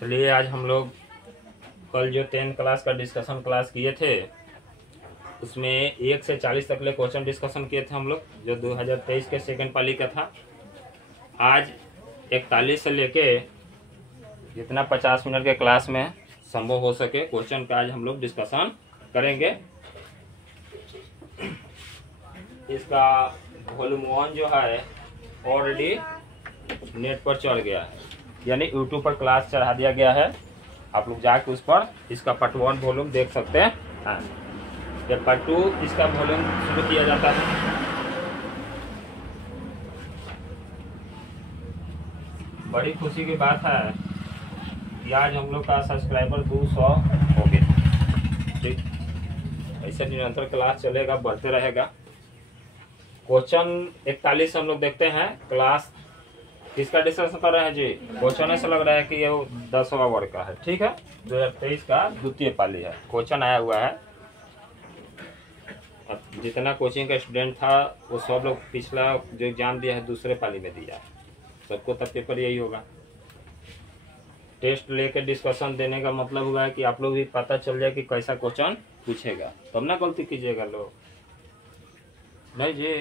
चलिए, आज हम लोग कल जो 10 क्लास का डिस्कशन क्लास किए थे उसमें 1 से 40 तक ले क्वेश्चन डिस्कशन किए थे हम लोग, जो 2023 के सेकंड पाली का था। आज 41 से लेके जितना 50 मिनट के क्लास में संभव हो सके क्वेश्चन का आज हम लोग डिस्कशन करेंगे। इसका वॉल्यूम 1 जो है ऑलरेडी नेट पर चढ़ गया है, यानी यूट्यूब पर क्लास चढ़ा दिया गया है। आप लोग जाके उस पर इसका पार्ट 1 वॉल्यूम देख सकते हैं। हाँ, ये पार्ट 2 इसका वॉल्यूम शुरू किया जाता है। बड़ी खुशी की बात है कि आज हम लोग का सब्सक्राइबर 200 हो गया। ठीक, ऐसे निरंतर क्लास चलेगा, बढ़ते रहेगा। क्वेश्चन 41 हम लोग देखते हैं। क्लास किसका डिस्कशन कर रहे हैं जी? क्वेश्चन ऐसा लग रहा है कि ये 10वां वर्ग का है। ठीक है, 2023 का द्वितीय पाली है। क्वेश्चन आया हुआ है। अब जितना कोचिंग का स्टूडेंट था वो सब लोग पिछला जो एग्जाम दिया है दूसरे पाली में दिया है। सबको तब पेपर यही होगा। टेस्ट लेके डिस्कशन देने का मतलब हुआ है कि आप लोग भी पता चल जाए कि कैसा क्वेश्चन पूछेगा, तब ना गलती कीजिएगा लोग। नहीं जी,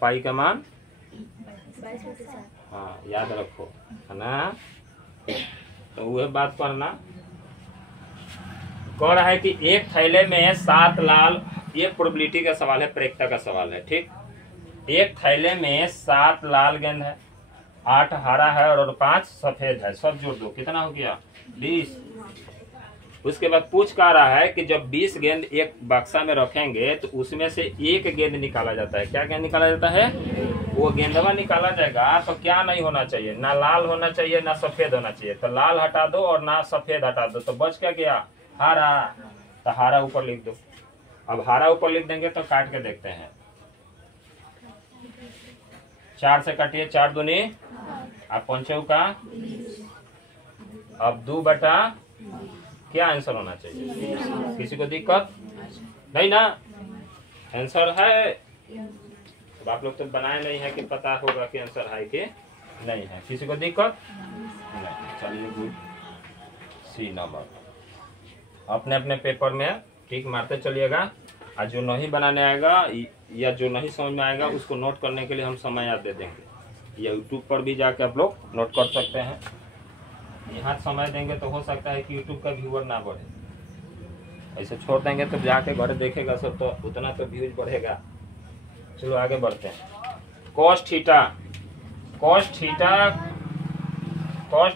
पाई का मान 22/7। हाँ, याद रखो, है ना। तो वह बात पढ़ना। कह रहा है कि एक थैले में 7 लाल, ये प्रोबेबिलिटी का सवाल है, प्रेक्षता का सवाल है। ठीक, एक थैले में 7 लाल गेंद है, 8 हरा है और 5 सफेद है। सब जोड़ दो, कितना हो गया? 20। उसके बाद पूछ कह रहा है कि जब 20 गेंद एक बक्सा में रखेंगे तो उसमें से एक गेंद निकाला जाता है। क्या गेंद निकाला जाता है? वो गेंदवा निकाला जाएगा तो क्या नहीं होना चाहिए? ना लाल होना चाहिए ना सफेद होना चाहिए। तो लाल हटा दो और ना सफेद हटा दो, तो बच क्या गया? हरा। तो हरा ऊपर लिख दो। अब हरा ऊपर लिख देंगे तो काट के देखते हैं। 4 से काटिए, 4 दूनी अब 5 का। अब 2 बटा क्या आंसर होना चाहिए? किसी को दिक्कत नहीं ना? आंसर है। अब आप लोग तो बनाए नहीं है कि पता होगा कि आंसर है कि नहीं है। किसी को दिक्कत नहीं? चलिए, गुड। सी नंबर अपने अपने पेपर में टिक मारते चलिएगा। और जो नहीं बनाने आएगा या जो नहीं समझ में आएगा उसको नोट करने के लिए हम समय याद दे देंगे। या यूट्यूब पर भी जाके आप लोग नोट कर सकते हैं। यहाँ समय देंगे तो हो सकता है कि यूट्यूब का व्यूअर ना बढ़े। ऐसे छोड़ देंगे तो जाके घर देखेगा सब, तो उतना तो व्यूज बढ़ेगा। चलो आगे बढ़ते हैं। कॉस थीटा, कॉस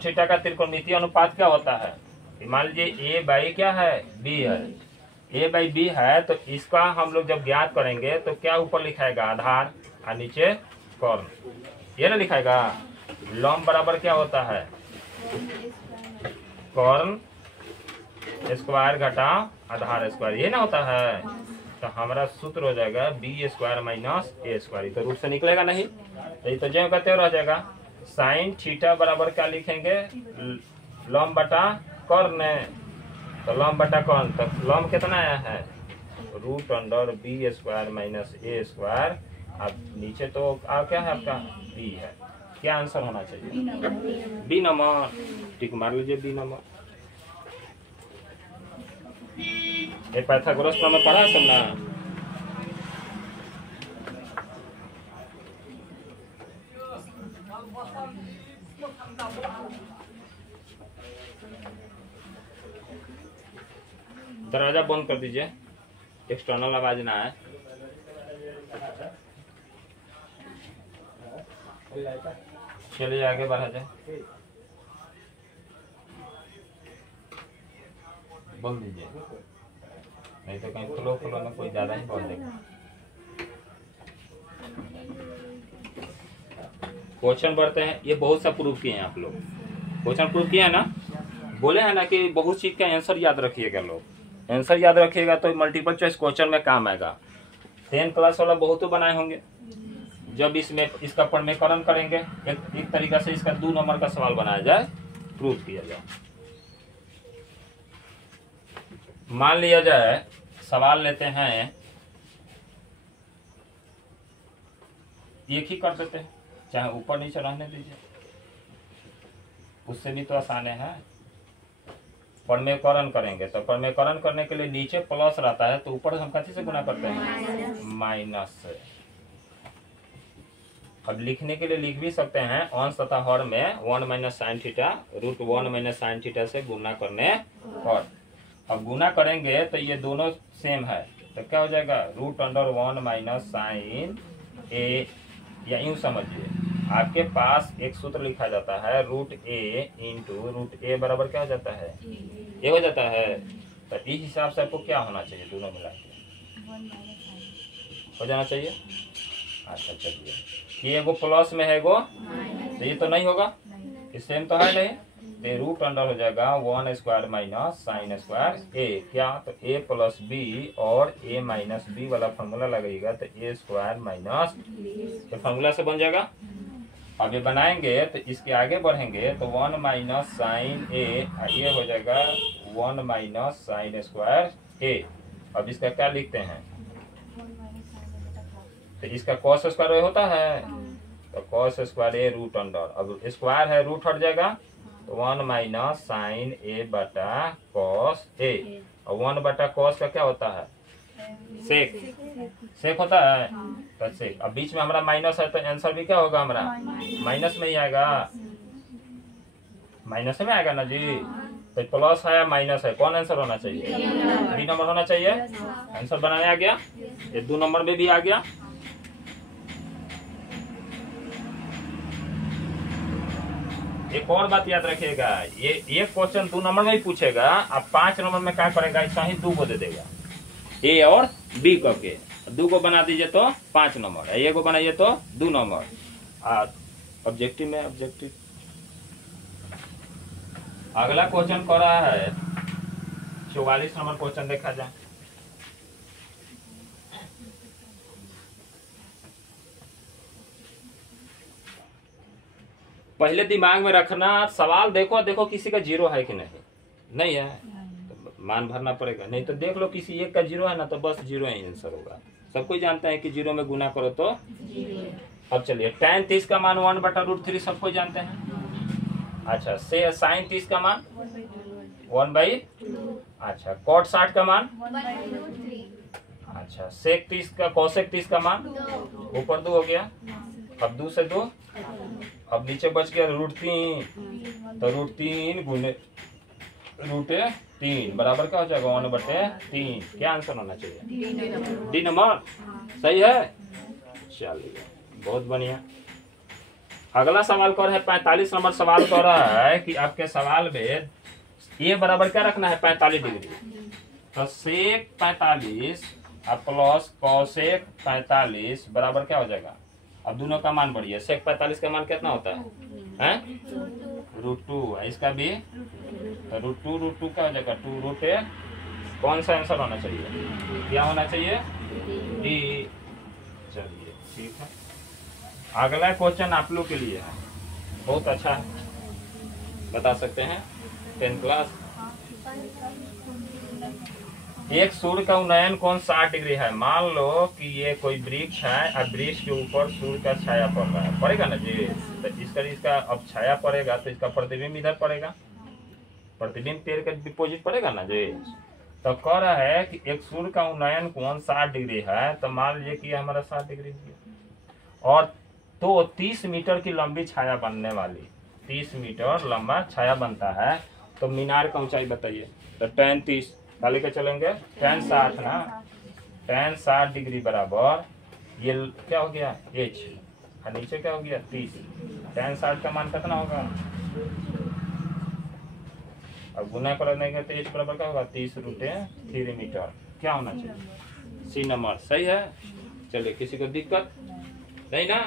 थीटा का त्रिकोणमितीय अनुपात क्या होता है? मान लीजिए ए बाई क्या है? बी है। ए बाई बी है तो इसका हम लोग जब ज्ञात करेंगे तो क्या ऊपर लिखाएगा? आधार और नीचे कर्ण, ये ना लिखाएगा। लंब बराबर क्या होता है? कर्ण स्क्वायर घटा आधार स्क्वायर, ये ना होता है। तो हमारा सूत्र हो जाएगा B square minus a square. तो रूट से निकलेगा नहीं, तो ये तो जो कहते रह जाएगा। साइन थीटा बराबर क्या लिखेंगे? लंब बटा कर्ण। तो लंब बटा कर्ण, तो लंब कितना आया है? Root under b square minus a square. अब नीचे तो क्या है आपका? बी है। क्या आंसर होना चाहिए? B number. टिक मार लीजिए, बी नंबर। ये पाइथागोरस का मैं पढ़ा है सब ना? दरवाजा बंद कर दीजिए, एक्सटर्नल आवाज ना आए। चलिए आगे बढ़ा जाए। बोल दीजिए। नहीं तो कहीं फ्लो फ्लो में कोई ज्यादा ही बोल देगा। क्वेश्चन बढ़ते हैं, ये बहुत सा प्रूफ किए हैं आप लोग, क्वेश्चन प्रूफ किए हैं ना, बोले हैं ना कि बहुत चीज का आंसर याद रखिएगा लोग, आंसर याद रखिएगा तो मल्टीपल चॉइस क्वेश्चन में काम आएगा। 10 क्लास वाला बहुत बनाए होंगे, जब इसमें इसका प्रमेयकरण करेंगे एक तरीका से इसका 2 नंबर का सवाल बनाया जाए, प्रूफ किया जाए। मान लिया जाए सवाल लेते हैं, एक ही कर देते हैं, चाहे ऊपर नीचे रहने दीजिए, उससे भी तो आसान है। प्रमेयकरण करेंगे तो प्रमेयकरण करने के लिए नीचे प्लस रहता है तो ऊपर हम कथी से गुना करते हैं, माइनस से। अब लिखने के लिए लिख भी सकते हैं अंश तथा हर में 1 minus sine theta root 1 minus sine theta से गुना करने पर। अब गुना करेंगे तो ये दोनों सेम है तो क्या हो जाएगा, रूट अंडर 1 माइनस साइन ए, या यूं समझिए आपके पास एक सूत्र लिखा जाता है रूट ए इंटू रूट ए बराबर क्या हो जाता है, ये हो जाता है। तो इस हिसाब से आपको क्या होना चाहिए, दोनों मिला के हो जाना चाहिए। अच्छा चलिए, ये एगो प्लस में है एगो, तो ये तो नहीं होगा, ये सेम तो है नहीं, तो रूट अंडर हो जाएगा 1 स्क्वायर माइनस साइन स्क्वायर ए, क्या तो ए प्लस बी और ए माइनस बी वाला फॉर्मूला लगेगा तो ए स्क्वायर माइनस, तो फॉर्मूला से बन जाएगा। अब ये बनाएंगे तो इसके आगे बढ़ेंगे तो 1 माइनस साइन ए, ये हो जाएगा 1 माइनस साइन स्क्वायर ए। अब इसका क्या लिखते हैं, तो इसका कॉस स्क्वायर होता है तो कॉस स्क्वायर ए रूट अंडर, अब स्क्वायर है रूट हट जाएगा तो 1 माइनस साइन ए बटा कॉस ए, और 1 बटा कॉस का क्या होता है, सेक, सेक होता है तो सेक। अब बीच में हमारा माइनस है तो आंसर भी क्या होगा हमारा, माइनस में ही आएगा, माइनस में आएगा ना जी। तो प्लस है या माइनस है, कौन आंसर होना चाहिए, बी नंबर होना चाहिए। आंसर बनाने आ गया, ये 2 नंबर में भी आ गया। एक और बात याद रखिएगा, ये क्वेश्चन 2 नंबर में ही पूछेगा, अब 5 नंबर में क्या करेगा, ऐसा ही 2 को दे देगा, ए और बी करके 2 को बना दीजिए तो 5 नंबर, ए को बनाइए तो 2 नंबर। ऑब्जेक्टिव में ऑब्जेक्टिव अगला क्वेश्चन कर रहा है 44 नंबर क्वेश्चन, देखा जाए। पहले दिमाग में रखना, सवाल देखो देखो किसी का 0 है कि नहीं है तो मान भरना पड़ेगा, नहीं तो देख लो किसी एक का 0 है ना तो बस 0 ही आंसर होगा। सब कोई जानते हैं कि 0 में गुना करो तो 0। अब चलिए tan 30 का मान 1 बटा रूट 3 सब कोई जानते हैं। अच्छा से साइन 30 का मान 1/2। अच्छा cot 60 का मान 1/3। अच्छा सेक 30 का कोसेक 30 का मान ऊपर 2 हो गया, अब 2 से 2, अब नीचे बच गया रूट 3, तो रूट 3 गुने रूट 3 बराबर क्या हो जाएगा 1/3। क्या आंसर होना चाहिए, डी नंबर सही है। चलिए बहुत बढ़िया। अगला सवाल कर है 45 नंबर सवाल कर रहा है कि आपके सवाल में ये बराबर क्या रखना है 45 डिग्री, तो सेक 45 प्लस कॉसेक 45 बराबर क्या हो जाएगा, अब दोनों का मान बढ़िए, सेक 45 का मान कितना होता है रूट 2, इसका भी रूट 2 क्या हो जाएगा 2 रूट। कौन सा आंसर होना चाहिए, क्या होना चाहिए, डी। चलिए ठीक है। अगला क्वेश्चन आप लोग के लिए है, बहुत अच्छा है, बता सकते हैं 10 क्लास। एक सूर्य का उन्नयन कोण 60 डिग्री है। मान लो कि ये कोई वृक्ष है और वृक्ष के ऊपर सूर्य का छाया पड़ रहा है, पड़ेगा ना जी, तो इसका अब छाया पड़ेगा तो इसका प्रतिबिंब इधर पड़ेगा, प्रतिबिंब तेल का डिपोजिट पड़ेगा ना जी। तो कह रहा है कि एक सूर्य का उन्नयन कोण 60 डिग्री है, तो मान लीजिए कि हमारा 60 डिग्री और तो 30 मीटर की लंबी छाया बनने वाली, 30 मीटर लंबा छाया बनता है, तो मीनार का ऊंचाई बताइए। तो tan 30 खाली के चलेंगे, tan 60 ना, tan 60 डिग्री बराबर ये क्या हो गया h, और नीचे क्या हो गया 30। tan 60 का मान कितना होगा, अब गुना करने का तो h बराबर क्या होगा 30 रूट 3 मीटर। क्या होना चाहिए? सी नंबर सही है। चलिए, किसी को दिक्कत नहीं ना?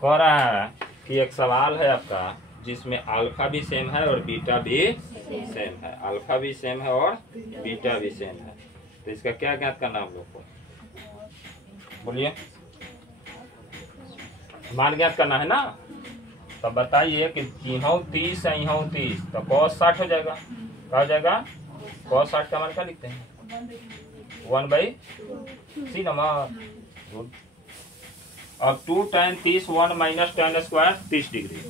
कह रहा है कि एक सवाल है आपका जिसमें अल्फा भी सेम है और बीटा भी सेम है। अल्फा भी सेम है और बीटा भी सेम है, तो इसका क्या ज्ञात करना हम लोग को? बोलिए, मान ज्ञात करना है ना? तो बताइए कि इहो 30 है, इहो 30, तो cos 60 हो जाएगा। क्या हो जाएगा? cos 60 का मान क्या लिखते हैं? 1/c number. अब 2 tan 30 1 minus tan square 30 degree.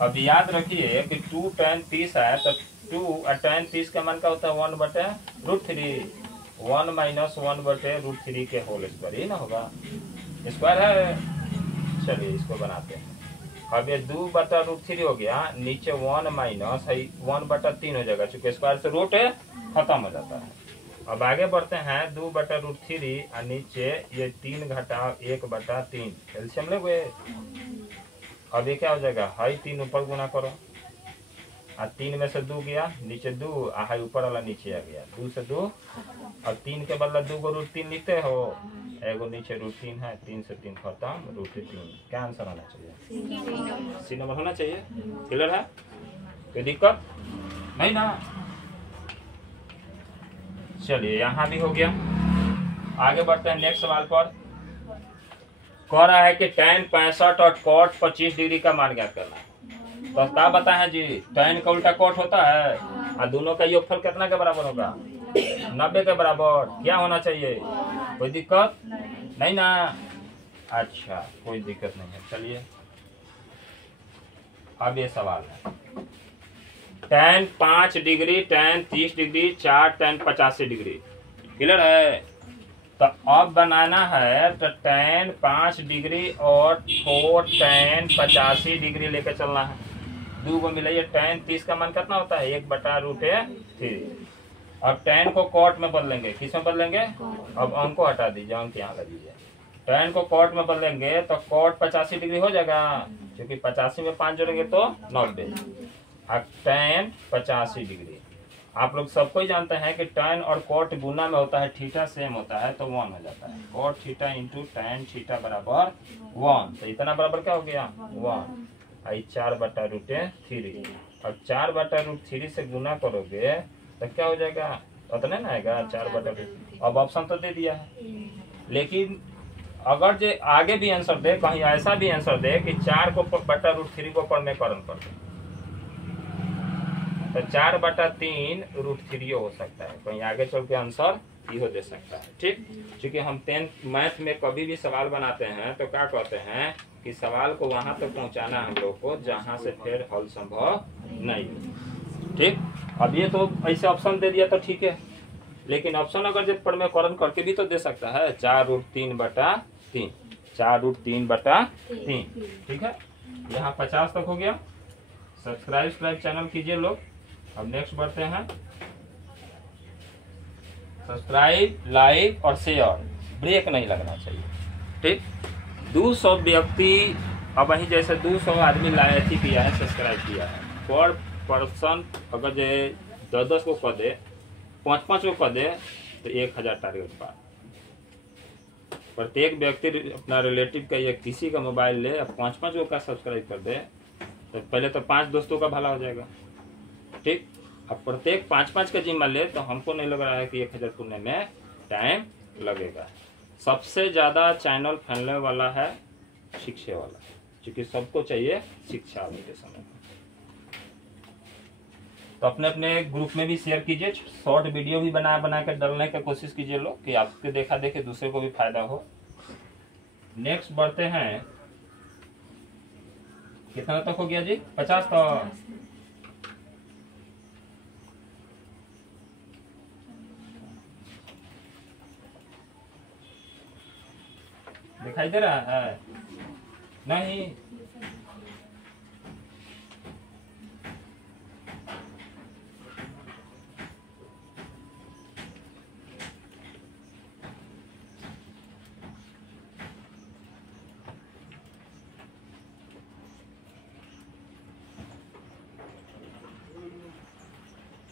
अब याद रखिए कि 2 tan 30 है तो 2 tan 30 का मान क्या होता है? 1/√3। 1 माइनस 1/√3 के होल स्क्वायर, ही ना होगा? स्क्वायर है। चलिए इसको बनाते हैं। अब ये 2/√3 हो गया, नीचे 1 माइनस है 1/3 हो जाएगा, चूंकि स्क्वायर से रूट खत्म हो जाता है। अब आगे बढ़ते हैं, 2/√3 और नीचे ये 3 घटाओ 1/3, एलसीएम लोगे। अब ये क्या हो जाएगा? हाई 3 ऊपर गुना करो, और 3 में से 2 गया, नीचे 2, हाई ऊपर वाला नीचे आ गया, 2 से 2। अब 3 के बदला 2 को √3 लिखते हो, एगो नीचे √3 है, 3 से 3 खत्म, √3। क्या आंसर होना चाहिए? सी नंबर होना चाहिए। क्लियर है? कोई दिक्कत नहीं ना? चलिए, यहाँ भी हो गया। आगे बढ़ते हैं नेक्स्ट सवाल पर। कह रहा है कि tan 65 और cot 25 डिग्री का मान ज्ञात करना है। तो क्या बताएं जी? tan का उल्टा cot होता है, और दोनों का योगफल कितना के बराबर होगा? 90 के बराबर। क्या होना चाहिए? कोई दिक्कत नहीं ना? अच्छा, कोई दिक्कत नहीं है। चलिए, अब ये सवाल है, tan 5 degree, tan 30 degree, 4 tan 85 degree. Clear है? तो अब बनाना है तो tan 5 डिग्री और 4 tan 85 डिग्री लेकर चलना है। 2 को मिलाइए, tan 30 का मान कितना होता है? 1/√3। अब tan को cot में बदलेंगे। किस में बदलेंगे? अब अंक को हटा दीजिए, अंक यहाँ लगीजिए। tan को cot में बदलेंगे तो cot 85 डिग्री हो जाएगा, क्योंकि 85 में 5 जोड़ेंगे तो 90। अब tan 85 डिग्री। आप लोग सबको ही जानते हैं कि tan और cot गुना में होता है, थीटा सेम होता है तो 1 हो जाता है। cot theta into tan theta बराबर 1। तो इतना बराबर क्या हो गया? 1। आई 4/√3। अब 4/√3 से गुना करोगे तो क्या हो जाएगा? उतना ना आएगा 4/√3। अब ऑप्शन तो दे दिया है, लेकिन अगर जो आगे भी आंसर दे, कहीं ऐसा भी आंसर दे कि 4 को /√3 को परमेकरण कर दे, तो 4/3√3 हो सकता है। कहीं आगे चल के आंसर ये हो दे सकता है। ठीक, क्योंकि हम 10th मैथ में कभी भी सवाल बनाते हैं तो क्या कहते हैं कि सवाल को वहां तक पहुंचाना हम लोग को जहां से फिर हल संभव नहीं हो। ठीक, अब ये तो ऐसे ऑप्शन दे दिया तो ठीक है, लेकिन ऑप्शन अगर जब परमेकरण करके भी तो दे सकता है 4√3/3, 4√3/3। ठीक है, यहाँ 50 तक हो गया। सब्सक्राइब चैनल कीजिए लोग। अब नेक्स्ट बढ़ते हैं, सब्सक्राइब, लाइक और शेयर, ब्रेक नहीं लगना चाहिए। ठीक, 200 व्यक्ति, अब वही जैसे 200 आदमी लाइक ही किया है, सब्सक्राइब किया है, पर पर्सन अगर जो 10-10 को कर दे, 5-5 को कर दे, तो 1000 टारगेट पार। प्रत्येक व्यक्ति अपना रिलेटिव का या किसी का मोबाइल ले, 5-5 को का सब्सक्राइब कर दे, तो पहले तो 5 दोस्तों का भला हो जाएगा। ठीक, अब प्रत्येक 5-5 का जिम्मा ले तो हमको नहीं लग रहा है कि 1000 पुण्य में टाइम लगेगा। सबसे ज्यादा चैनल फैलने वाला है शिक्षा वाला, क्योंकि सबको चाहिए शिक्षा अभी के समय में। तो अपने अपने ग्रुप में भी शेयर कीजिए, शॉर्ट वीडियो भी बना कर डालने की कोशिश कीजिए लोग, कि आपके देखा देखे दूसरे को भी फायदा हो। नेक्स्ट बढ़ते हैं, कितना तक हो गया जी? 50 तक। दिखाई दे रहा है? नहीं,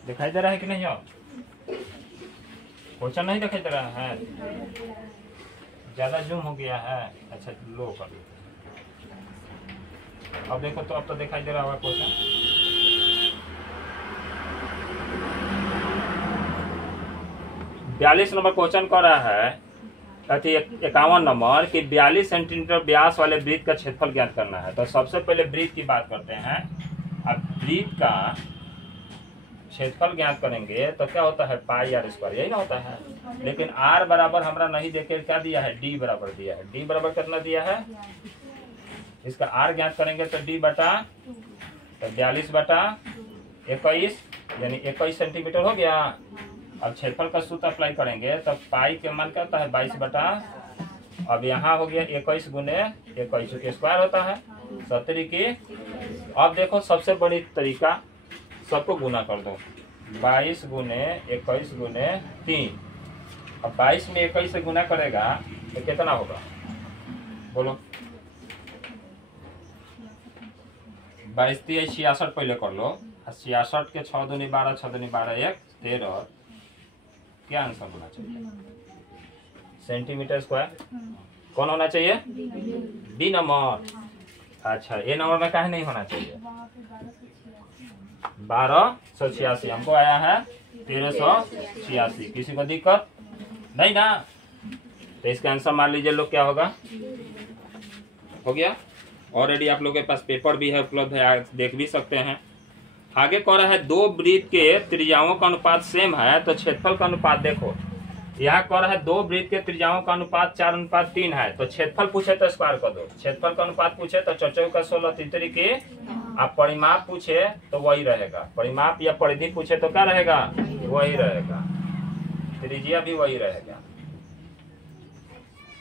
दिखाई दे रहा है कि नहीं? अब क्वेश्चन नहीं दिखाई दे रहा है, ज्यादा जूम हो गया है। अच्छा लो कर दो। अब देखो तो अब तो दिखाई दे रहा होगा क्वेश्चन। 42 नंबर क्वेश्चन कर रहा है 51 नंबर कि 42 सेंटीमीटर व्यास वाले वृत्त का क्षेत्रफल ज्ञात करना है। तो सबसे पहले वृत्त की बात करते हैं। अब वृत्त का क्षेत्रफल ज्ञात करेंगे तो क्या होता है, पाई आर स्क्वायर, यही ना होता है। लेकिन आर बराबर हमरा नहीं देके क्या दिया है, डी बराबर दिया है। डी बराबर कितना दिया है, इसका आर ज्ञात करेंगे तो डी बटा 42 बटा 21 यानी 21 सेंटीमीटर हो गया। अब क्षेत्रफल का सूत्र अप्लाई करेंगे तो पाई के मान क्या होता है 22 बटा, अब यहाँ हो गया 21 गुने 21 के स्क्वायर होता है 70 की। अब देखो सबसे बड़ी तरीका, सबको गुना कर दो, 22 गुने 21 गुने 3। अब 22 में 21 से गुना करेगा तो कितना होगा बोलो? 22 3 66 पहले कर लो। 66 के 6 दूनी 12, 6 दूनी 12, 1 13। क्या आंसर होना चाहिए? Centimetre square. कौन होना चाहिए? B number. अच्छा ए नंबर में काहे नहीं होना चाहिए? 1286 हमको आया है 1386। किसी को दिक्कत नहीं ना? तो इसका आंसर मान लीजिए लोग क्या होगा, हो गया। ऑलरेडी आप लोगों के पास पेपर भी है उपलब्ध है, देख भी सकते हैं। आगे कह रहा है दो वृत्त के त्रिज्याओं का अनुपात सेम है तो क्षेत्रफल का अनुपात देखो। यहाँ कह रहा है दो वृत्त के त्रिज्याओं का अनुपात 4:3 है तो क्षेत्रफल पूछे तो स्क्वायर कर दो। क्षेत्रफल का अनुपात पूछे तो 4 का 16 तीतरी के। आप परिमाप पूछे तो वही रहेगा, परिमाप या परिधि पूछे तो क्या रहेगा, वही रहेगा। त्रिज्या भी वही रहेगा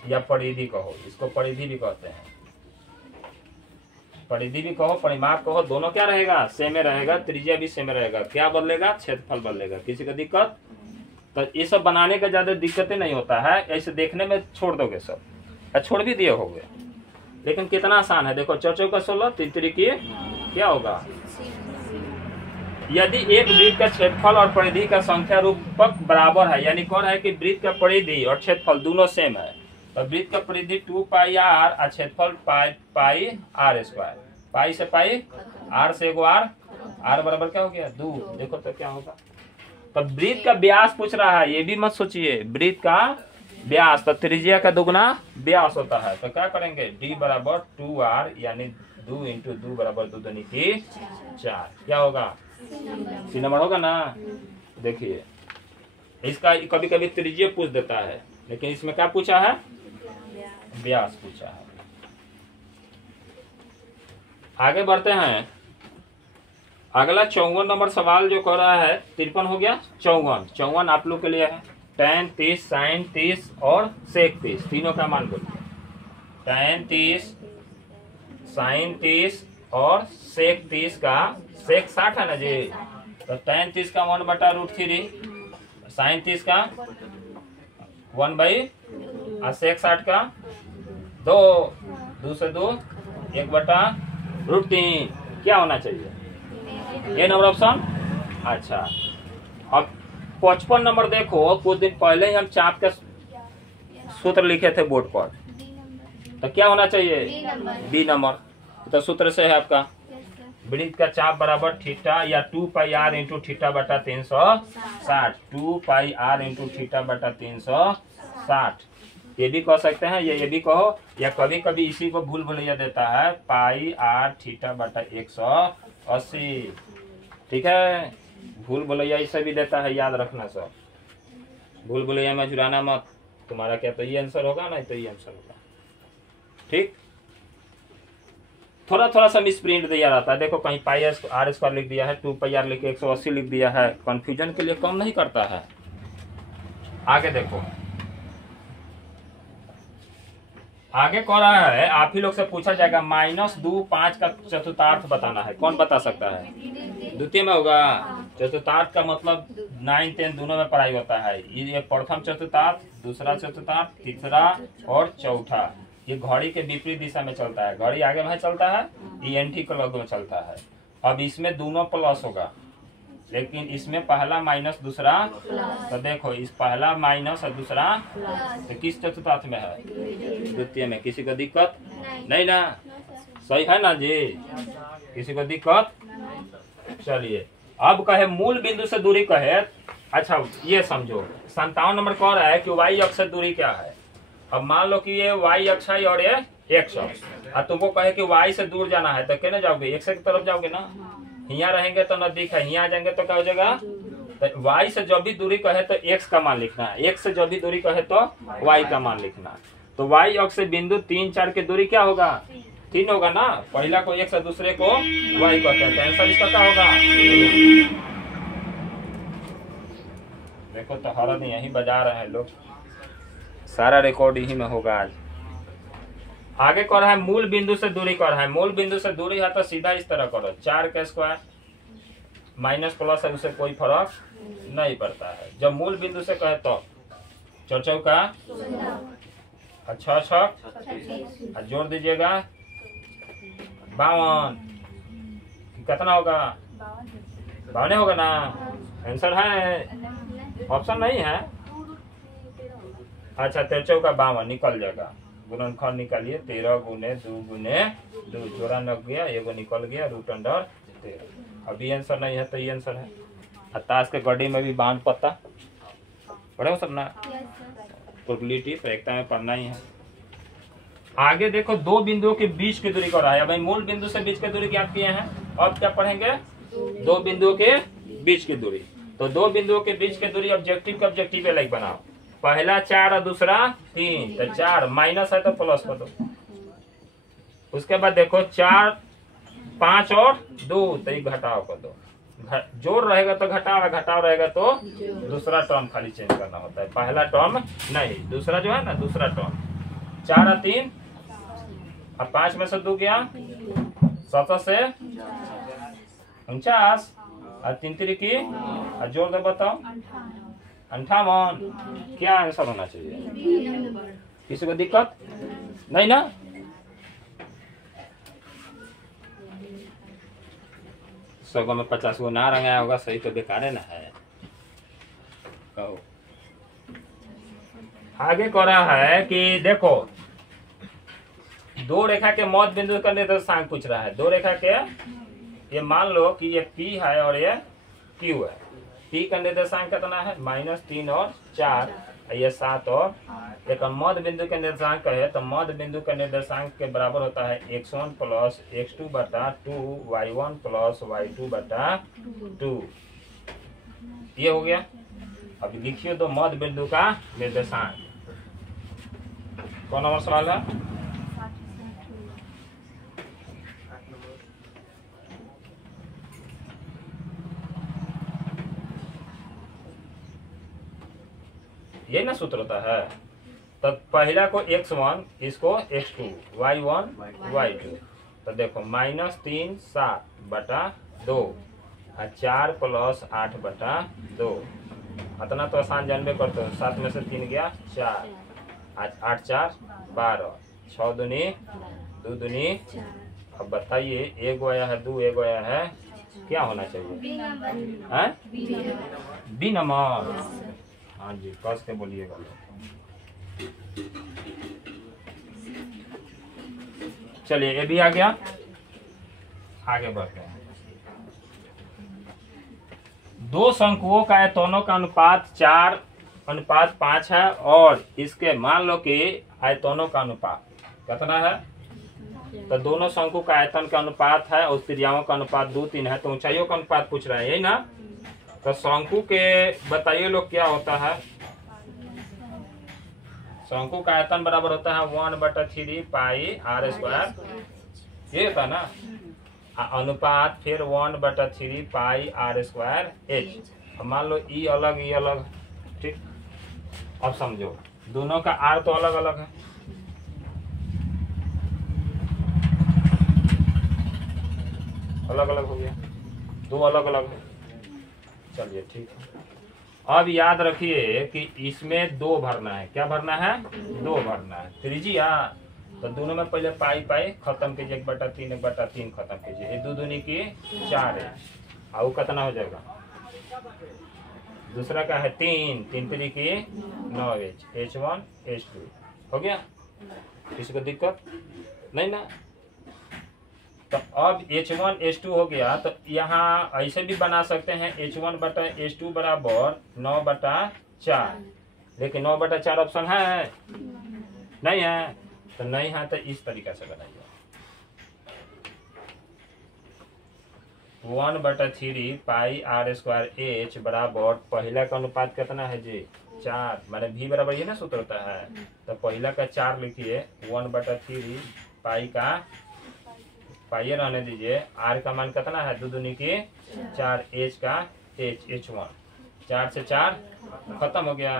या परिधि कहो, इसको परिधि भी कहते हैं, परिधि भी कहो परिमाप कहो, दोनों क्या रहेगा, सेम रहेगा। त्रिज्या भी सेम रहेगा। क्या बदलेगा, क्षेत्रफल बदलेगा। किसी को दिक्कत? तो ये सब बनाने का ज्यादा दिक्कतें नहीं होता है, ऐसे देखने में छोड़ दोगे सब, छोड़ भी दिए होगे। लेकिन कितना आसान है देखो, 4 का 16 तीतरी की क्या होगा। यदि एक वृत्त का क्षेत्रफल और परिधि का संख्या रूपक बराबर है, यानी कौन है कि वृत्त का परिधि और क्षेत्रफल दोनों सेम है, तो वृत्त का परिधि 2 पाई आर और क्षेत्रफल पाई आर स्क्वायर। पाई से पाई, आर से एगो आर, आर बराबर क्या हो गया 2। देखो तो क्या होगा। तो वृत्त का व्यास पूछ रहा है, ये भी मत सोचिए, वृत्त का व्यास तो त्रिज्या का दुगना व्यास होता है। तो क्या करेंगे, डी बराबर 2r यानी 2 × 2 बराबर 2 दूनी की 4। क्या होगा, सी नंबर होगा ना। देखिए इसका कभी कभी त्रिज्या पूछ देता है, लेकिन इसमें क्या पूछा है, व्यास पूछा है। आगे बढ़ते हैं। अगला 54 नंबर सवाल जो कर रहा है, 53 हो गया, 54 आप लोग के लिए है। tan 30 sin 30 और sec 30 तीनों का मान बोलिए। tan 30 sin 30 और sec 30 का, sec 60 है ना जी, तो tan 30 का 1/√3, sin 30 का 1/, और sec 60 का 2 से 2 1/√3। क्या होना चाहिए, ये नंबर ऑप्शन। अच्छा अब 55 नंबर देखो, कुछ दिन पहले ही हम चाप का सूत्र लिखे थे बोर्ड पर, तो क्या होना चाहिए, बी नंबर। तो सूत्र से है आपका वृत्त का चाप बराबर थीटा या 2 पाई आर इंटू थीटा बटा 360, 2 पाई आर इंटू थीटा बटा 360। ये भी कह सकते हैं, ये भी कहो, या कभी कभी इसी को भूल भुलैया देता है, पाई आर थीटा बटा 180। ठीक है, भूल भुलैया इसे भी देता है, याद रखना सब, भूल भुलैया में जुड़ाना मत। तुम्हारा क्या तो ये आंसर होगा ना, तो ये आंसर होगा। ठीक, थोड़ा थोड़ा सा मिस प्रिंट दिया रहता है। देखो कहीं पाई आर स्क्वायर लिख दिया है, 2 पाई आर लिख के 180 लिख दिया है, कंफ्यूजन के लिए कम नहीं करता है। आगे देखो, आगे कह रहा है आप ही लोग से पूछा जाएगा -2 5 का चतुर्थांश बताना है। कौन बता सकता है, द्वितीय में होगा। चतुर्थांश का मतलब 9 10 दोनों में पढ़ाई होता है। ये प्रथम चतुर्थांश, दूसरा चतुर्थांश, तीसरा और चौथा। ये घड़ी के विपरीत दिशा में चलता है, घड़ी आगे में चलता है, ये एंटी क्लॉक में चलता है। अब इसमें दोनों प्लस होगा, लेकिन इसमें पहला माइनस दूसरा, तो देखो इस पहला माइनस और दूसरा तो किस चतुर्थांश में है? द्वितीय में। किसी को दिक्कत नहीं ना? सही है ना जी? किसी को दिक्कत? चलिए अब कहे मूल बिंदु से दूरी कहे। अच्छा ये समझो 57 नंबर कह रहा है कि वाई अक्ष से दूरी क्या है। अब मान लो कि ये वाई अक्ष है और ये एक्स अक्ष, और तुमको कहे कि वाई से दूर जाना है तो कहने जाओगे? एक्स की तरफ जाओगे ना। यहाँ रहेंगे तो नजदीक है, यहाँ जाएंगे तो क्या हो जाएगा? तो वाई से जब भी दूरी कहे तो एक्स का मान लिखना है, एक्स से जब भी दूरी कहे तो वाई का मान लिखना है। तो वाई अक्ष से बिंदु 3, 4 की दूरी क्या होगा? 3 होगा ना। पहला को एक्स और दूसरे को वाई कहते हैं। तो आंसर इसका क्या होगा? देखो तो हरन यही बजा रहे हैं लोग, सारा रिकॉर्ड यही में होगा आज। आगे कर रहा है मूल बिंदु से दूरी कर रहा है। मूल बिंदु से दूरी है तो सीधा इस तरह करो, 4 का स्क्वायर माइनस प्लस है, उससे कोई फर्क नहीं पड़ता है। जब मूल बिंदु से कहे तो 4 चौका 6 जोड़ दीजिएगा 52, कितना होगा? 52 होगा ना। आंसर है, ऑप्शन नहीं है। अच्छा 13 चौका 52 निकल जाएगा। गुणनखंड निकालिए, 13 गुने 2 गुने 2, जोड़ा लग गया, एगो निकल गया, रूट अंडर 13। अभी आंसर नहीं है तो ये आंसर है। ताश के गड्डी में भी बांध पत्ता पढ़े हो सब ना? प्रोबेबिलिटी प्रयोगता में पढ़ना ही है। आगे देखो दो बिंदुओं के बीच की दूरी कर रहा है। भाई मूल बिंदु से बीच की दूरी ज्ञात किए हैं, अब क्या पढ़ेंगे? दो बिंदुओं के बीच की दूरी। तो दो बिंदुओं के बीच की दूरी ऑब्जेक्टिव के ऑब्जेक्टिव लाइक बनाओ। पहला 4 और दूसरा 3, तो 4 माइनस है तो प्लस कर दो। उसके बाद देखो 4, 5 और 2, तो ये घटाव कर दो। जोड़ रहेगा तो घटाव, घटाव रहेगा तो दूसरा टर्म खाली चेंज करना होता है, पहला टर्म नहीं। दूसरा जो है ना, दूसरा टर्म 4 और 3 और 5 में से 2 गया 17 से 49 और 3 3 की और जोड़ दो, बताओ 58। क्या आंसर होना चाहिए? किसी को दिक्कत नहीं ना? सौ में 50 को ना रंगाया होगा, सही तो बेकार है ना है। कहो आगे कह रहा है कि देखो दो रेखा के मध्य बिंदु का निर्देशांक पूछ रहा है। दो रेखा के, ये मान लो कि ये P है और ये Q है। P का निर्देशांक कितना है? -3 और 4, ये 7 और। लेकिन मध्य बिंदु के निर्देशांक है तो मध्य बिंदु का निर्देशांक के बराबर होता है x1 प्लस x2 बटा 2, y1 प्लस y2 बटा 2। ये हो गया। अब लिखिए दो मध्य बिंदु का निर्देशांक। कौन नंबर सवाल है? ये ना सूत्र होता है। तो पहला को x1, इसको x2, y1 y2। तो देखो -3 7 बटा 2 और 4 प्लस 8 बटा 2। इतना तो आसान जानबे करते हो। 7 में से 3 गया 4, 8 4 12, 6 दूनी 2 दूनी। अब बताइए, एक आया है 2, एक आया है, क्या होना चाहिए? B number. हाँ जी, कस के बोलिएगा। चलिए ये भी आ गया। आगे बढ़ते हैं। दो शंकुओं का आयतनों का अनुपात 4:5 है और इसके मान लो कि आयतनों का अनुपात कितना है? तो दोनों शंकु का आयतन का अनुपात है और त्रिज्याओं का अनुपात 2 3 है। तो ऊंचाइयों का अनुपात पूछ रहा है, यही ना? तो शंकु के बताइए लोग क्या होता है? शंकु का आयतन बराबर होता है 1/3 पाई r²। ये होता है ना। अनुपात फिर 1/3 पाई r²h। मान लो ई अलग ई अलग, ठीक। अब समझो दोनों का r तो अलग अलग है, अलग अलग हो गया, दो अलग अलग है। चलिए ठीक है। अब याद रखिए कि इसमें 2 भरना है। क्या भरना है? 2 भरना है। त्रिज्या तो दोनों में पहले पाई पाई खत्म कीजिए, 1/3 1/3 खत्म कीजिए। ये 2 दूनी की 4 है। और कितना हो जाएगा? दूसरा का है 3 3 3 की 9H H1 H2 हो गया। किसी को दिक्कत नहीं ना। तो अब H1 H2 हो गया, तो यहाँ ऐसे भी बना सकते हैं H1 बटा H2 बराबर 9/4, लेकिन 9/4 ऑप्शन है नहीं है, तो नहीं है तो इस तरीका से बनाइए 1/3 पाई r² H बराबर पहला का अनुपात कितना है जी 4, माने v बराबर ये ना सूत्र होता है, तो पहला का 4 लिखिए 1/3 पाई का पाई रहने दीजिए, r का मान कितना है 2 दूनी की 4, h का H1 4 से 4 खत्म हो गया,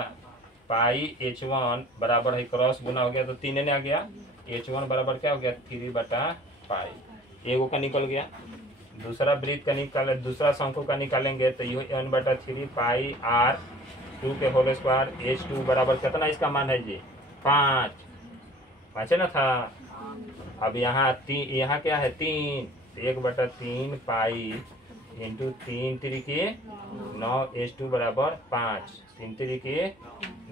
पाई H1 बराबर है क्रॉस गुना हो गया तो 3 आ गया, H1 बराबर क्या हो गया 3/पाई, एगो का निकल गया। दूसरा वृत्त का निकाले, दूसरा शंकु का निकालेंगे तो ये 1/3 पाई r² के होल स्क्वायर H2 बराबर कितना इसका मान है जी 5 है ना था। अब यहाँ क्या है 3, 1/3 पाई इंटू 3 3 की 9 H2 बराबर 5, 3 3 की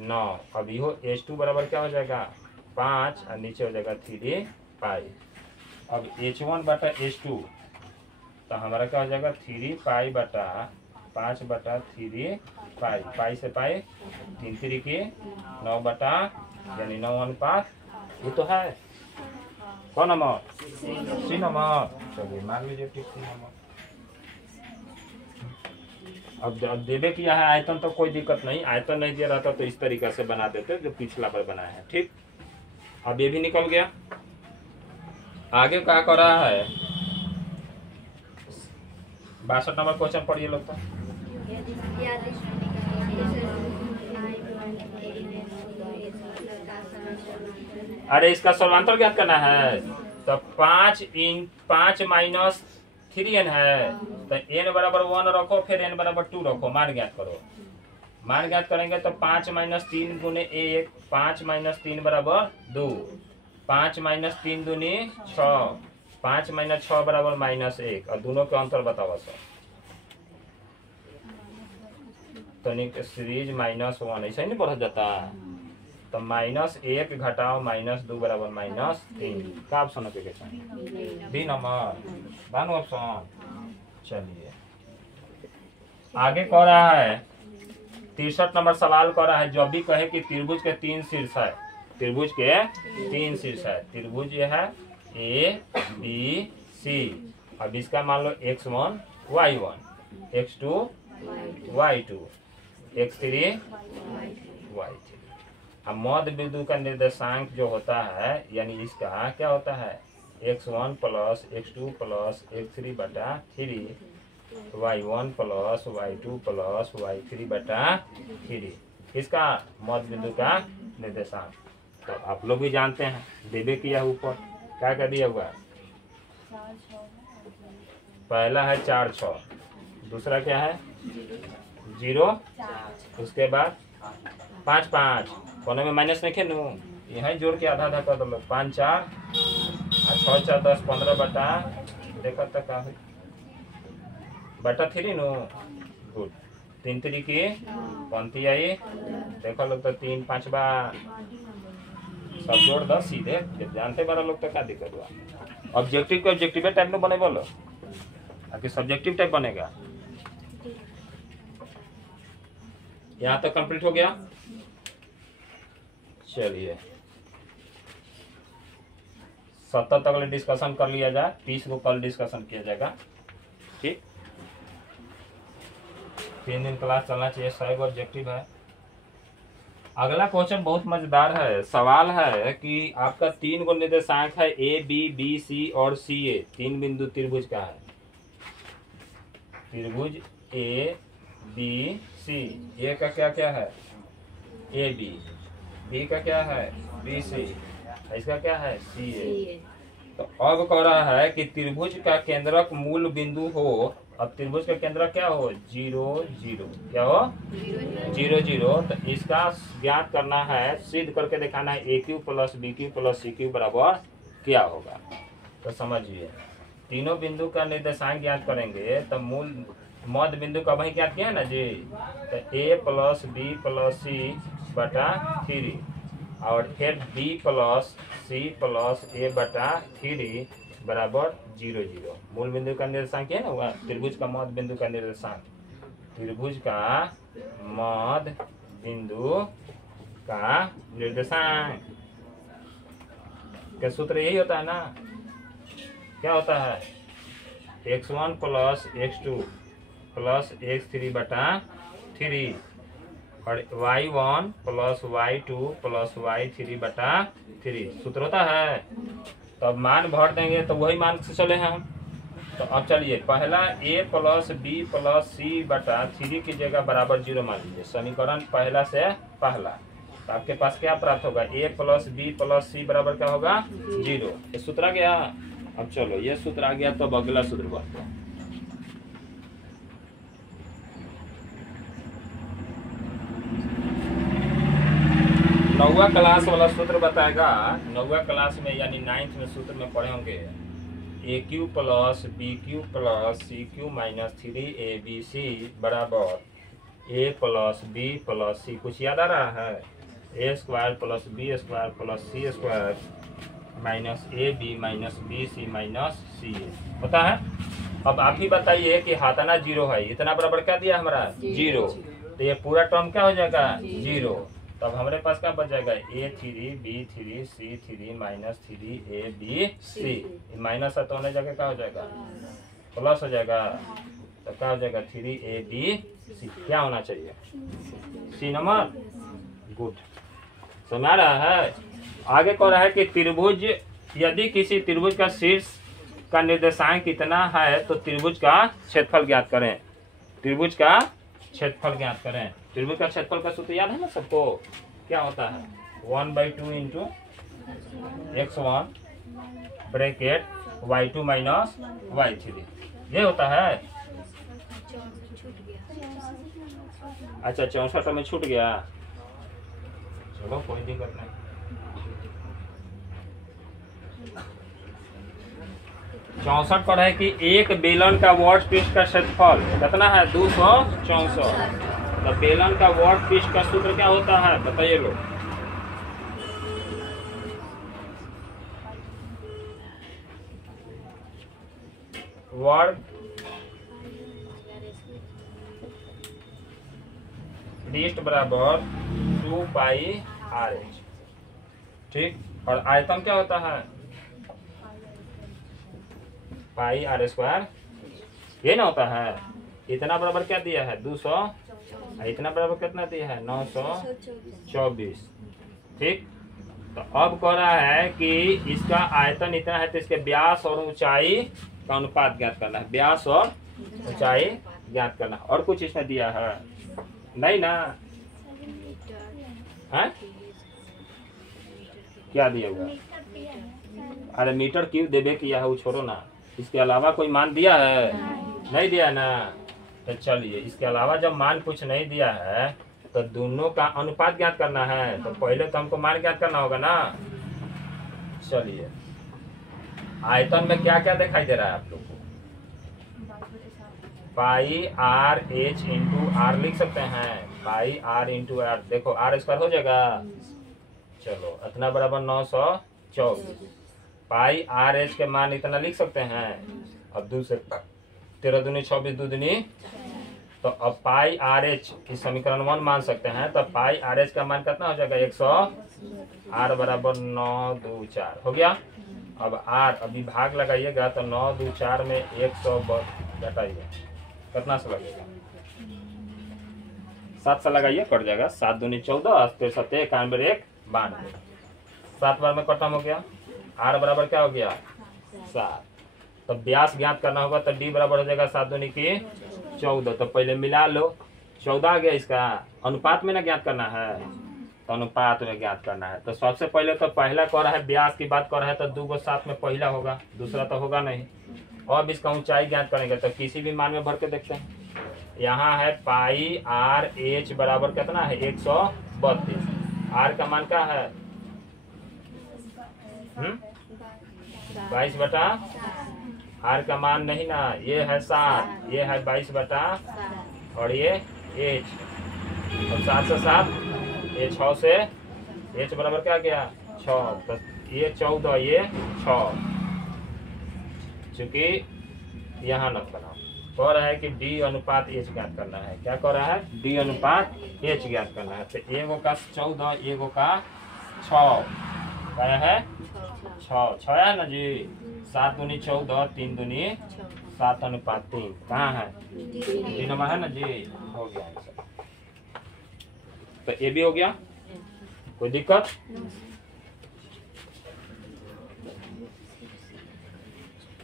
9। अब यो H2 बराबर क्या हो जाएगा 5 और नीचे हो जाएगा 3 पाई। अब H1/H2 तो हमारा क्या हो जाएगा 3 पाई बटा 5/3 पाई, पाई से पाई 3 3 की 9 बटा यानी 9 अनुपात, ये तो है कौन नंबर सी नंबर। चलिए मान लीजिए ठीक सी नंबर। अब देवे किया है आयतन तो कोई दिक्कत नहीं, आयतन नहीं दिया रहता तो इस तरीके से बना देते जो पिछला बार बनाया है। ठीक, अब ये भी निकल गया। आगे क्या कर रहा है 62 नंबर क्वेश्चन पढ़िए लोग तो। अरे इसका सर्वांतर ज्ञात करना है तो 5 माइनस 3n है तो n बराबर 1 रखो, फिर n बराबर 2 रखो, मान ज्ञात करो। मान ज्ञात करेंगे तो 5 माइनस 3 गुने 1, 5 माइनस 3 बराबर 2, 5 माइनस 3 दूनी 6, 5 माइनस 6 बराबर -1, और दोनों के अंतर बताओ सर। तो सीरीज -1 ऐसा ही नहीं बढ़ जाता, तो -1 घटाओ -2 बराबर -3, का ऑप्शन है बी नंबर बानो ऑप्शन। चलिए आगे कह रहा है 63 नंबर सवाल कह रहा है, जब भी कहे कि त्रिभुज के 3 शीर्ष है, त्रिभुज के 3 शीर्ष है, त्रिभुज ये है ABC, अब इसका मान लो x1 y1, x2 y2, x3 y3। अब मध्य बिंदु का निर्देशांक जो होता है यानी इसका क्या होता है x1 plus x2 plus x3 बटा 3, y1 plus y2 plus y3 बटा 3, इसका मध्य बिंदु का निर्देशांक। तो आप लोग भी जानते हैं, देवे किया ऊपर क्या कर दिया हुआ, पहला है 4 6, दूसरा क्या है 0, उसके बाद 5 5, कोने में माइनस नहीं खेलू, यहाँ जोड़ के आधा आधा कर दो, 5 4 6 4 10 15 बटा देखो तक का बटा 3 नो, गुड। 3 3 की पंक्ति आई, देखो लोग तो 3 5 बार सब जोड़ 10 सीधे, जब जानते बारा लोग तो क्या दिक्कत हुआ। ऑब्जेक्टिव को ऑब्जेक्टिव टाइप में बने बोलो, आगे सब्जेक्टिव टाइप बनेगा। यहाँ तक कंप्लीट हो गया। चलिए 70 तक डिस्कशन कर लिया जाए, 30 को कल डिस्कशन किया जाएगा। ठीक, 3 दिन क्लास चलना चाहिए, 100 ऑब्जेक्टिव है। अगला क्वेश्चन बहुत मजेदार है। सवाल है कि आपका 3 गो निर्देशांक है ABBC और CA, 3 बिंदु त्रिभुज का है, त्रिभुज ABC, A का क्या क्या है AB, B का क्या है BC, इसका क्या है CA। तो अब कह रहा है कि त्रिभुज का केंद्रक मूल बिंदु हो, अब त्रिभुज का केंद्रक क्या हो 0 0, क्या हो 0 0, तो इसका ज्ञात करना है, सिद्ध करके दिखाना है AQ plus BQ plus CQ बराबर क्या होगा। तो समझिए तीनों बिंदु का निर्देशांक ज्ञात करेंगे तो मूल मध्य बिंदु का वही क्या किया है ना जी, तो a plus B plus C बटा 3 और फिर b plus C plus a बटा 3 बराबर 0 0। मूल बिंदु का निर्देशांक क्या है ना, वह त्रिभुज का मध्य बिंदु का निर्देशांक, त्रिभुज का मध्य बिंदु का निर्देशांक का सूत्र यही होता है ना, क्या होता है, x1 plus x2 plus x3 बटा 3 और y1 plus y2 plus y3 बटा 3 सूत्र होता है। तो अब मान भर देंगे तो वही मान से चले हैं हम। तो अब चलिए पहला a plus B plus C बटा 3 की जगह बराबर 0 मान लीजिए, समीकरण पहला से पहला। तो आपके पास क्या प्राप्त होगा, a प्लस बी प्लस सी बराबर क्या होगा 0। ये सूत्र आ गया। अब चलो ये सूत्र आ गया तो अब अगला सूत्र बढ़ते हैं। नौवा क्लास वाला सूत्र बताएगा, नौवा क्लास में यानी 9th में सूत्र में पढ़े होंगे, a cube plus b cube plus c cube minus 3ab बराबर a plus B plus c, कुछ याद आ रहा है, a square plus b square plus c square minus a b minus b c minus c होता है। अब आप ही बताइए कि हाथाना 0 है, इतना बराबर क्या दिया हमारा 0, तो ये पूरा टर्म क्या हो जाएगा 0। तब हमारे पास क्या बच जाएगा a3 b3 c3 minus 3ab minus है तो होने जाके क्या हो जाएगा प्लस हो जाएगा, तो क्या हो जाएगा 3ab क्या होना चाहिए सी नंबर। गुड, समझ आ रहा है। आगे कह रहा है कि त्रिभुज, यदि किसी त्रिभुज का शीर्ष का निर्देशांक कितना है तो त्रिभुज का क्षेत्रफल ज्ञात करें। त्रिभुज का क्षेत्रफल ज्ञात करें। त्रिभुज का क्षेत्रफल का सूत्र याद है ना सबको, क्या होता है 1/2 into x1 bracket y2 minus y3, ये होता है। अच्छा 64 में छूट गया, चलो कोई दिक्कत नहीं। 64 पर है कि एक बेलन का वर्ग पृष्ठ का क्षेत्रफल कितना है 264। तो बेलन का वर्ग पृष्ठ का सूत्र क्या होता है बताइए लोग। वर्ग पृष्ठ बराबर 2 पाई RH, ठीक। और आयतन क्या होता है पाई R स्क्वायर, ये ना होता है। इतना बराबर क्या दिया है 200, इतना बराबर कितना दिया है 924, ठीक। तो अब कह रहा है कि इसका आयतन इतना है तो इसके व्यास और ऊंचाई का अनुपात ज्ञात करना है, व्यास और ऊंचाई ज्ञात करना है। और कुछ इसमें दिया है नहीं ना, है क्या दिया हुआ, अरे मीटर क्यूब देवे किया है वो छोड़ो ना, इसके अलावा कोई मान दिया है नहीं दिया ना। तो चलिए इसके अलावा जब मान कुछ नहीं दिया है तो दोनों का अनुपात ज्ञात करना है, तो पहले तो हमको मान ज्ञात करना होगा ना। चलिए आयतन में क्या क्या दिखाई दे रहा है आप लोग को, पाई आर एच इंटू आर लिख सकते हैं, पाई आर इंटू आर, देखो आर स्क्वायर हो जाएगा, चलो इतना बराबर 924। पाई आर एच के मान इतना लिख सकते हैं, अब 2 से 13 दूनी 24 2 दूनी, तो अब पाई आर एच की समीकरण 1 मान सकते हैं, तो पाई आर एच का मान कितना हो जाएगा 100, आर बराबर 9 2 4 हो गया। अब आर अभी भाग लगाइएगा तो 9 2 4 में 100 घटाइए, कितना से लगेगा 7 से लगाइए, कट जाएगा 7 दूनी 14, 13 7 91 1 92, 7 बार में खत्म हो गया। आर बराबर क्या हो गया 7। तो व्यास ज्ञात करना होगा तो डी बराबर हो जाएगा 7 दूनी की 14, तो पहले मिला लो 14 आ गया। इसका अनुपात में ना ज्ञात करना है, तो अनुपात में ज्ञात करना है। तो सबसे पहले तो पहला कह रहा है व्यास की बात कर रहा है, तो 2 को साथ में पहला होगा, दूसरा तो होगा नहीं। अब इसका ऊंचाई ज्ञात करेंगे तो किसी भी मान में भर के देखते हैं। यहाँ है पाई आर एच बराबर कितना है 132, आर का मान क्या है 22/, आर का मान नहीं ना, ये है 7, ये है 22 बटा और ये एच, और 7 से 7 ये 6 से एच बराबर क्या गया 6, तो ये 14 ये 6, चूंकि यहाँ न बनाओ। कह रहा है कि डी अनुपात एच ज्ञात करना है। क्या कह रहा है? डी अनुपात एच ज्ञात करना है। तो एगो का 14 एगो का 6 क्या है 6 है ना जी। 7 दूनी 14 3 दूनी 7 अनुपात 3 कहाँ है? डी नंबर है ना जी। हो गया आंसर। तो ये भी हो गया, कोई दिक्कत?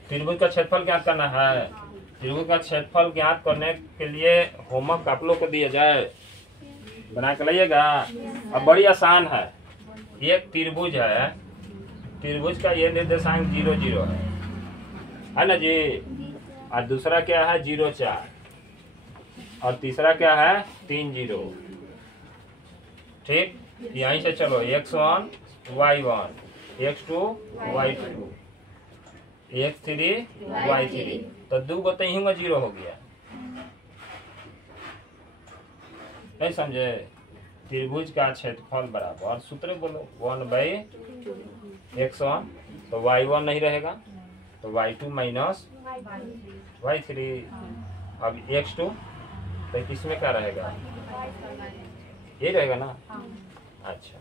त्रिभुज का क्षेत्रफल ज्ञात करना है। त्रिभुज का क्षेत्रफल ज्ञात करने के लिए होमवर्क आप लोग को दिया जाए, बना के लाइएगा। अब बड़ी आसान है। एक त्रिभुज है, त्रिभुज का ये निर्देशांक 0 0 है ना जी। और दूसरा क्या है 0 4, और तीसरा क्या है 3 0। ठीक, यहीं से चलो x1 y1 x2 y2 x3 y3, तो 2 गो तो यहीं में 0 हो गया। नहीं समझे? त्रिभुज का क्षेत्रफल बराबर सूत्र बोलो 1/x1, तो y1 नहीं रहेगा तो y2 माइनस y3। अब x2 तो किसमें क्या रहेगा? ये रहेगा ना। अच्छा,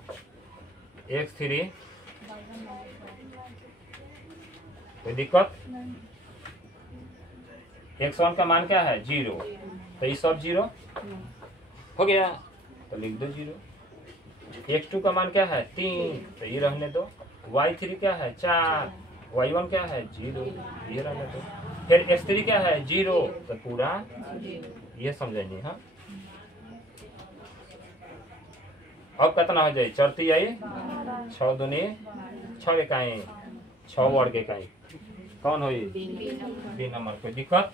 x3 कोई दिक्कत? x1 का मान क्या है 0, तो ये सब 0 हो गया, तो लिख दो 0। x2 का मान क्या है 3, तो ये रहने दो। y3 क्या है 4, y1 क्या है 0, ये रहने दो। फिर x3 क्या है 0, तो पूरा ये समझेंगे। हाँ, अब कितना हो जाए? चरती आई 6 दूनी 6 इकाई 6 वर्ग इकाई कौन हुई? B number. कोई दिक्कत?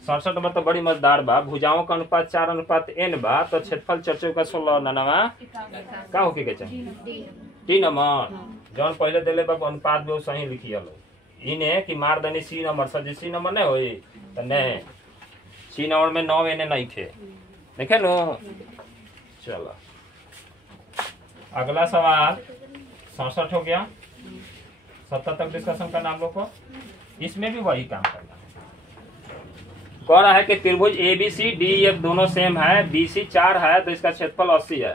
67 नंबर तो बड़ी मजेदार बा। भुजाओं का अनुपात 4 अनुपात n बा, तो क्षेत्रफल 4 का 16 ननवा का होके के चाहिए डी नंबर। जौन पहले दिले बा अनुपात भी सही लिखिए लो। इने कि मार दनी सी नंबर सजे सी नंबर नहीं होई तो नहीं, सी नंबर में 9 एने नहीं थे, देखे लो। चलो अगला सवाल 67 हो गया। 70 तक डिस्कशन करना आप लोग को। इसमें भी वही काम करना है। कह रहा है कि त्रिभुज ABC DEF दोनों सेम है, BC 4 है, तो इसका क्षेत्रफल 80 है।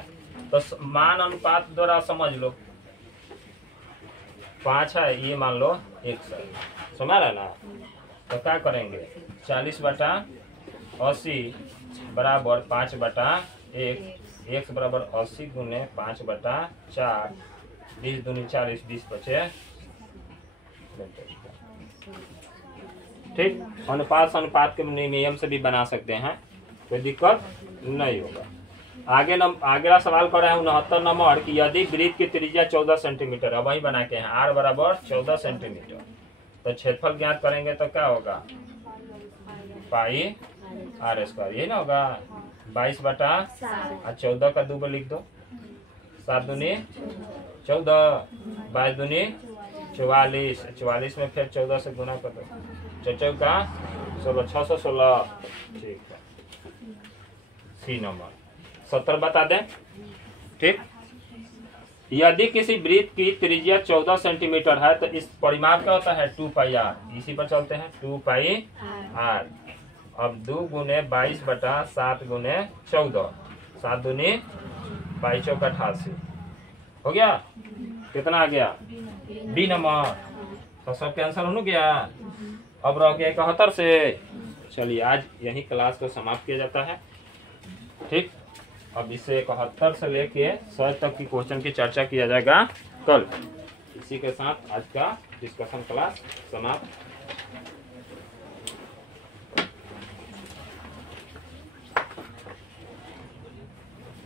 तो मान अनुपात द्वारा समझ लो। 5 है, ये मान लो 1 है, समझ रहा ना। तो क्या करेंगे 40 बटा 80 बराबर 5 बटा 1, x बराबर 80 गुने 5 बटा 4, 20 दूनी 40, 20 बचे। ठीक, अनुपात के नियम से भी बना सकते हैं, कोई दिक्कत नहीं होगा। आगे सवाल कर रहे हैं 69 नंबर कि यदि वृत्त की त्रिज्या 14 सेंटीमीटर, अब वही बना के हैं r बराबर 14 सेंटीमीटर, तो क्षेत्रफल ज्ञात करेंगे तो क्या होगा पाई r स्क्वायर, यही ना होगा। 22 बटा 14 का 2 लिख दो, 7 दूनी 14, 22 दूनी 44, 44 में फिर 14 से गुना कर दो, 4 का 16, 616। ठीक है, सी नंबर। 70 बता दें। ठीक, यदि किसी वृत्त की त्रिज्या 14 सेंटीमीटर है तो इस परिमाप क्या होता है 2 पाई r। इसी पर चलते हैं 2 पाई r। अब 2 गुने 22 बटा 7 गुने 14, 7 दूनी 22 चौका 88 हो गया। कितना आ गया डी नंबर। तो सबके आंसर हो गया। अब रह गया 71 से। चलिए आज यही क्लास को समाप्त किया जाता है। ठीक, अब इससे 71 से लेके 100 तक की क्वेश्चन की चर्चा किया जाएगा कल। इसी के साथ आज का डिस्कशन क्लास समाप्त।